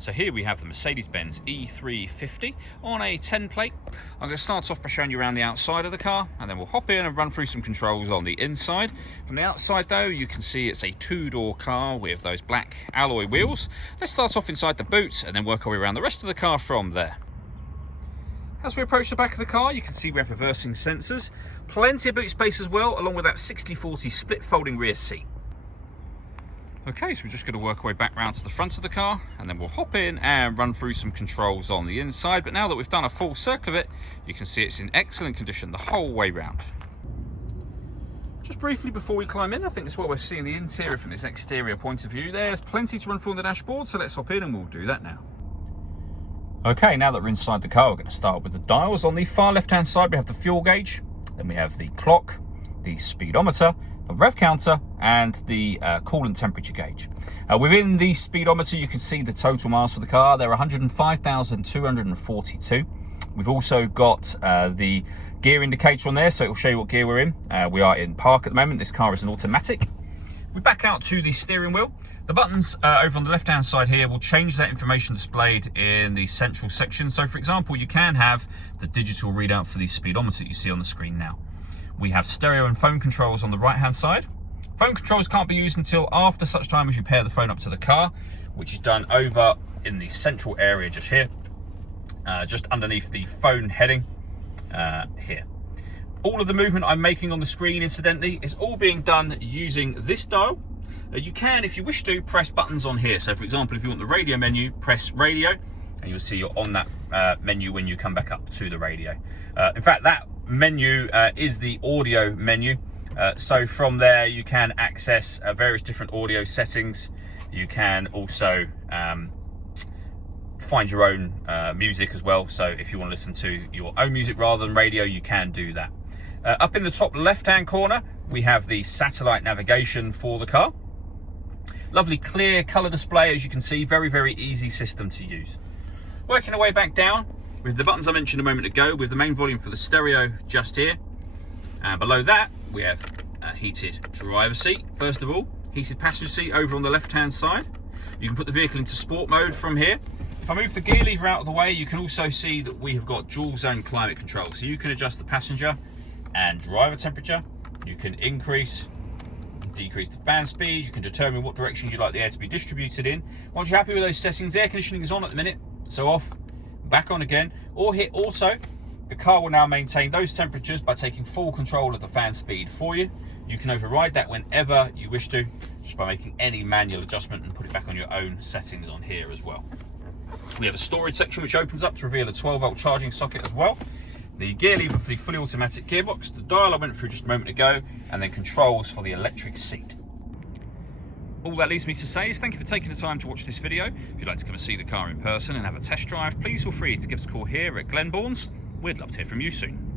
So here we have the Mercedes-Benz E350 on a 10 plate. I'm going to start off by showing you around the outside of the car, and then we'll hop in and run through some controls on the inside. From the outside though, you can see it's a two-door car with those black alloy wheels. Let's start off inside the boot and then work our way around the rest of the car from there. As we approach the back of the car, you can see we have reversing sensors, plenty of boot space as well, along with that 60/40 split folding rear seat. Okay, so we're just going to work our way back round to the front of the car, and then we'll hop in and run through some controls on the inside. But now that we've done a full circle of it, you can see it's in excellent condition the whole way round. Just briefly before we climb in, I think this is what we're seeing the interior from this exterior point of view. There's plenty to run through on the dashboard, so let's hop in and we'll do that now. Okay, now that we're inside the car, we're going to start with the dials. On the far left-hand side, we have the fuel gauge, then we have the clock, the speedometer, the rev counter, and the coolant temperature gauge. Within the speedometer, you can see the total miles for the car. They're 105,242. We've also got the gear indicator on there, so it will show you what gear we're in. We are in park at the moment. This car is an automatic. We back out to the steering wheel. The buttons over on the left-hand side here will change that information displayed in the central section. So, for example, you can have the digital readout for the speedometer you see on the screen now. We have stereo and phone controls on the right-hand side. Phone controls can't be used until after such time as you pair the phone up to the car, which is done over in the central area just here, just underneath the phone heading here. All of the movement I'm making on the screen, incidentally, is all being done using this dial. You can, if you wish to, press buttons on here. So, for example, if you want the radio menu, press radio, and you'll see you're on that menu when you come back up to the radio. In fact, that menu is the audio menu. So from there, you can access various different audio settings. You can also find your own music as well. So if you want to listen to your own music rather than radio, you can do that. Up in the top left-hand corner, we have the satellite navigation for the car. Lovely clear color display, as you can see. Very, very easy system to use. Working our way back down with the buttons I mentioned a moment ago, with the main volume for the stereo just here. And below that, we have a heated driver's seat, first of all. Heated passenger seat over on the left-hand side. You can put the vehicle into sport mode from here. If I move the gear lever out of the way, you can also see that we have got dual zone climate control. So you can adjust the passenger and driver temperature. You can increase and decrease the fan speed. You can determine what direction you'd like the air to be distributed in. Once you're happy with those settings, air conditioning is on at the minute, so off, back on again, or hit auto. The car will now maintain those temperatures by taking full control of the fan speed for you. You can override that whenever you wish to, just by making any manual adjustment, and put it back on your own settings on here as well. We have a storage section which opens up to reveal a 12-volt charging socket as well. The gear lever for the fully automatic gearbox, the dial I went through just a moment ago, and then controls for the electric seat. All that leaves me to say is thank you for taking the time to watch this video. If you'd like to come and see the car in person and have a test drive, please feel free to give us a call here at Glenbourne's. We'd love to hear from you soon.